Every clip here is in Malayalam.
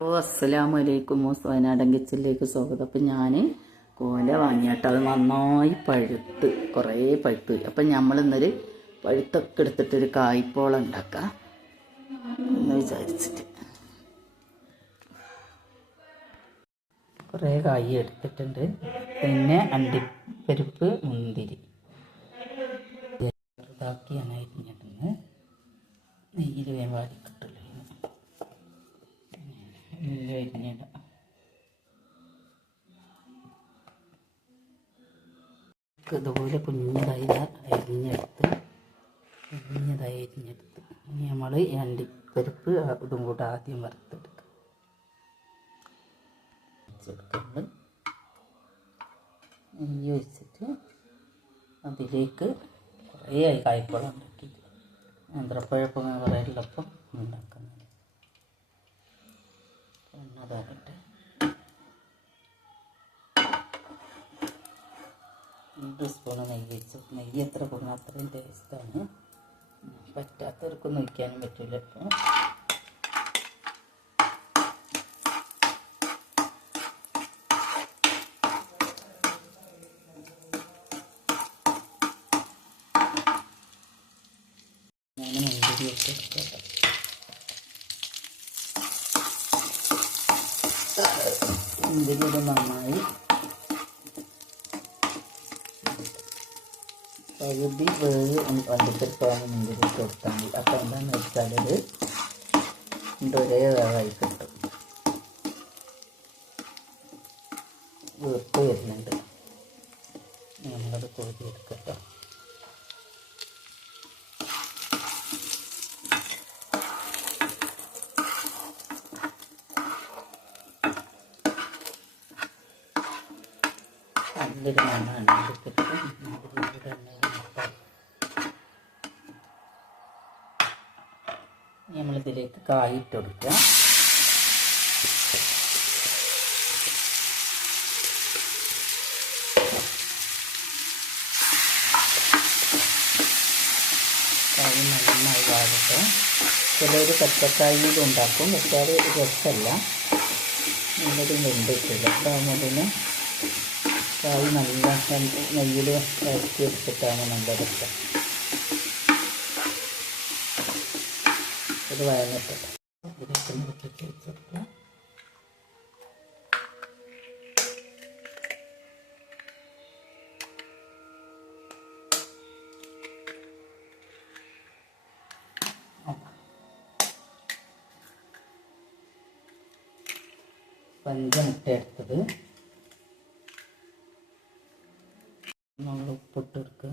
ഓ അലൈക്കും വയനാടൻ കിച്ചണിലേക്ക് സ്വാഗതം. അപ്പം ഞാൻ കോല വാങ്ങിയിട്ട്. അത് നന്നായി പഴുത്ത് കുറേ പഴുത്ത്. അപ്പം നമ്മൾ ഇന്നൊരു പഴുത്തൊക്കെ എടുത്തിട്ടൊരു കായ്പോളം ഉണ്ടാക്കാം. എന്ന് വിചാരിച്ചിട്ട്. കുറേ കായ് എടുത്തിട്ടുണ്ട്. പിന്നെ അണ്ടിപ്പരിപ്പ് മുന്തിരി. ചെറുതാക്കിയാണ് അരിഞ്ഞിടുന്നത്. നെയ്യിൽ വേവാടി അരിഞ്ഞിടാം ഇതുപോലെ കുഞ്ഞതായി അരിഞ്ഞെടുത്ത് കുഞ്ഞതായി അരിഞ്ഞെടുത്ത്. ഇനി നമ്മൾ അണ്ടിപ്പരിപ്പ് ഇതും കൂടെ ആദ്യം വറുത്തെടുക്കുക വെച്ചെടുക്കുന്നത് നെയ്യ് ഒഴിച്ചിട്ട് അതിലേക്ക് കുറേ ആയി കായ്പഴം ഉണ്ടാക്കിയിട്ട് നേന്ത്രപ്പഴപ്പം കുറേ ഉള്ളപ്പം ഉണ്ടാക്കുന്നത് എണ്ണതാകട്ടെ രണ്ട് സ്പൂണ് നെയ്യ് വെച്ചു നെയ്യ് എത്ര കൊടുക്കണം അത്രയും ടേസ്റ്റാണ് പറ്റാത്തവർക്കൊന്നും ഒഴിക്കാനും പറ്റില്ല ഇപ്പോൾ ഞാൻ മുന്തിരി ഇട്ട് മുന്തിരി നന്നായി. പകുതി വേവ് വന്നിട്ടിട്ടാണ് മുന്തിരി കൊടുത്താൽ മതി അപ്പം എന്താണെന്ന് വെച്ചാൽ ഇത് ഒരേ വേവായി കിട്ടും. വീർത്ത് വരുന്നുണ്ട്. നമ്മളത് കോരി എടുക്കട്ടോ. നല്ലൊരു മണമാണ് നമ്മളിതിലേക്ക് കായിട്ട് കൊടുക്കുക കായ് നന്നായി വാടട്ടെ ചിലർ പച്ചക്കായും ഉണ്ടാക്കും പക്ഷേ അത് രസമല്ല. നല്ലൊരു വെന്തിട്ടില്ല. അപ്പോൾ പിന്നെ കായ് നല്ല നെയ്യിൽ ഇറക്കി എടുത്തിട്ടാണ് നല്ല രസം. ഇത് വഴങ്ങിട്ട് പഞ്ചമുട്ട എടുത്തത് നമ്മൾ ഉപ്പിട്ട് കൊടുക്കുക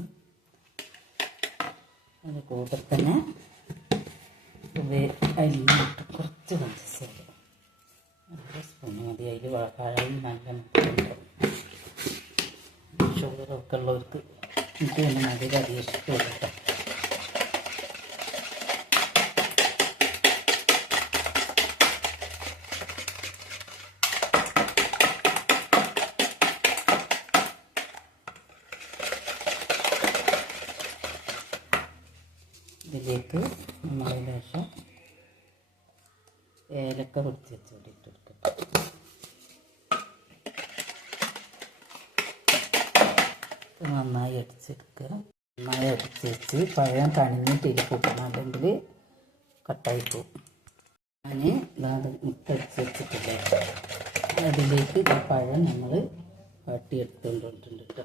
അതിന്റെ കൂടെ തന്നെ അരിഞ്ഞിട്ട് കുറച്ച് പഞ്ചസാര. ഒരു സ്പൂൺ മതി. അതിൽ വാഴയും നല്ല ഷുഗറൊക്കെ ഉള്ളവർക്ക് എനിക്ക് തന്നെ മധുരം അധികം ഇഷ്ടമില്ല കേട്ടോ ഇതിലേക്ക് ലേശം ഏലക്ക പൊടിച്ച് വെച്ച് ഇട്ട് നന്നായി അടിച്ചെടുക്കുക. നന്നായി അടിച്ച് വെച്ച് പഴം കണിഞ്ഞിട്ട് കൂട്ടണം. അല്ലെങ്കിൽ കട്ടായി പോകും ഞാൻ ഇതാത് മുട്ടടിച്ച് വെച്ചിട്ടില്ല? അതിലേക്ക് പഴം നമ്മൾ വാട്ടിയെടുത്തുകൊണ്ട് വന്നിട്ടുണ്ട് കേട്ടോ.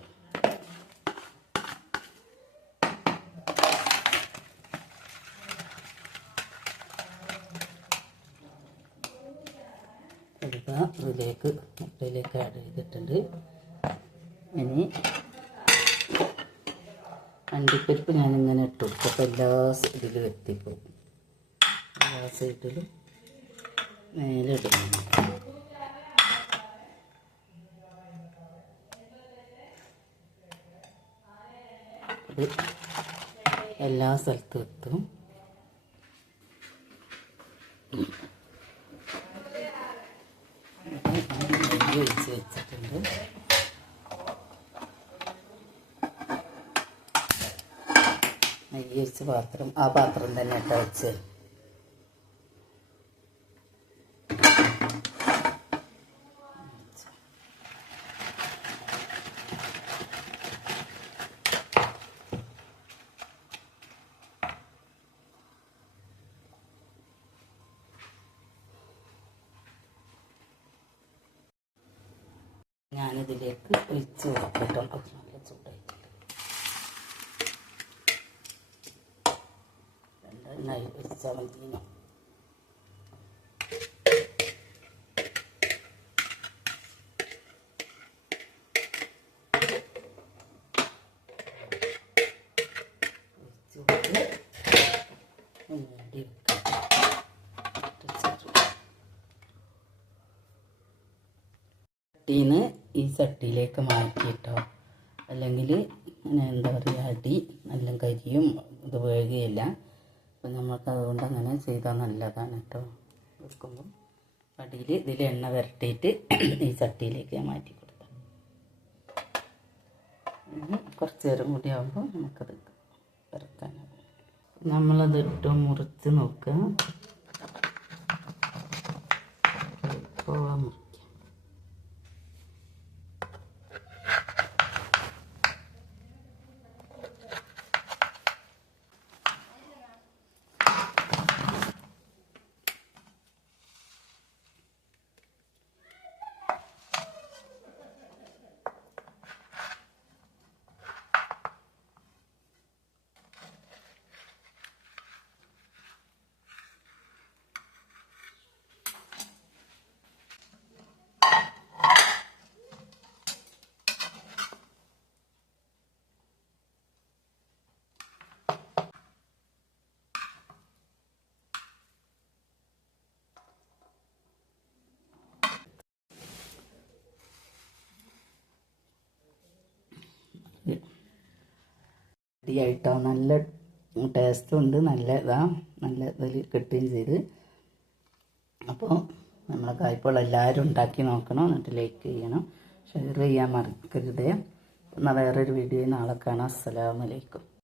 എടുക്കുക ഇതിലേക്ക് മുട്ടയിലേക്ക് ആഡ് ചെയ്തിട്ടുണ്ട്. ഇനി അണ്ടിപ്പരിപ്പ് ഞാനിങ്ങനെ ഇട്ട് കൊടുക്കും. അപ്പോൾ എല്ലാ ഇതിലും എത്തിപ്പോകും. എല്ലാ സൈഡിലും മേലെ ഇടുന്നു എല്ലാ സ്ഥലത്തും എത്തും. നെയ്യ് ഒഴിച്ച പാത്രം ആ പാത്രം തന്നെ ഇട്ട വെച്ച്. ഞാനിതിലേക്ക് ഒഴിച്ചു കൊടുക്കട്ടോ രണ്ടെണ്ണായി ഒഴിച്ചാൽ മതി ഒഴിച്ച് കൊടുത്ത് മൂടി വെക്കാം ചട്ടീന്ന് ഈ ചട്ടിയിലേക്ക് മാറ്റിയിട്ടോ. അല്ലെങ്കിൽ എന്താ പറയുക അടി നല്ല കരിയും ഇത് വേകുകയില്ല അപ്പം നമ്മൾക്ക് അതുകൊണ്ട് അങ്ങനെ ചെയ്താൽ നല്ലതാണ് കേട്ടോ. വെക്കുമ്പോൾ അടിയിൽ ഇതിൽ എണ്ണ വരട്ടിയിട്ട് ഈ ചട്ടിയിലേക്ക് ഞാൻ മാറ്റി കൊടുക്കാം. കുറച്ച് നേരം കൂടി ആകുമ്പോൾ നമുക്കത് വരത്താനാകും നമ്മളത് ഇട്ട് മുറിച്ച് നോക്കുക പോവാൻ റെഡിയായിട്ടോ നല്ല ടേസ്റ്റും ഉണ്ട് നല്ല ഇതാ നല്ല ഇതിൽ കിട്ടുകയും ചെയ്ത്. അപ്പോൾ നമ്മളെ കായ്പോൾ എല്ലാവരും ഉണ്ടാക്കി നോക്കണം എന്നിട്ട് ലൈക്ക് ചെയ്യണം. ഷെയർ ചെയ്യാൻ മറക്കരുതേ. എന്നാൽ വേറൊരു വീഡിയോ നാളെ കാണാം. അസ്സലാമലൈക്കും